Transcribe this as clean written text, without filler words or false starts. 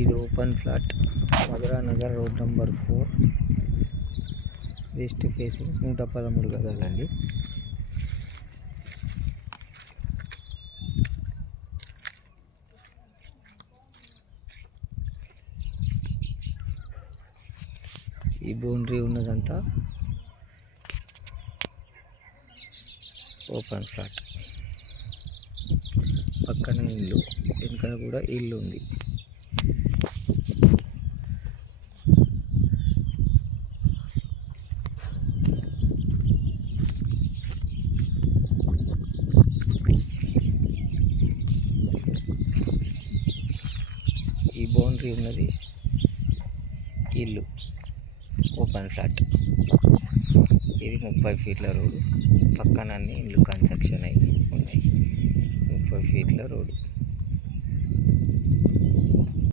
ఇది open flat Madhura Nagar road number 4 west facing 113 గదాలండి. ఈ బౌండరీ ఉన్నదంతా ఓపెన్ ఫ్లాట్, పక్కన ఇల్లు, వెనకాల కూడా ఇల్లు ఉంది. ఈ బౌండరీ ఉన్నది ఇల్లు ఓపెన్ ఫ్లాట్. ఇది 30 ఫీట్ల రోడ్డు, పక్కన అన్ని ఇల్లు కన్స్ట్రక్షన్ అయ్యి ఉన్నాయి. 30 ఫీట్ల రోడ్డు.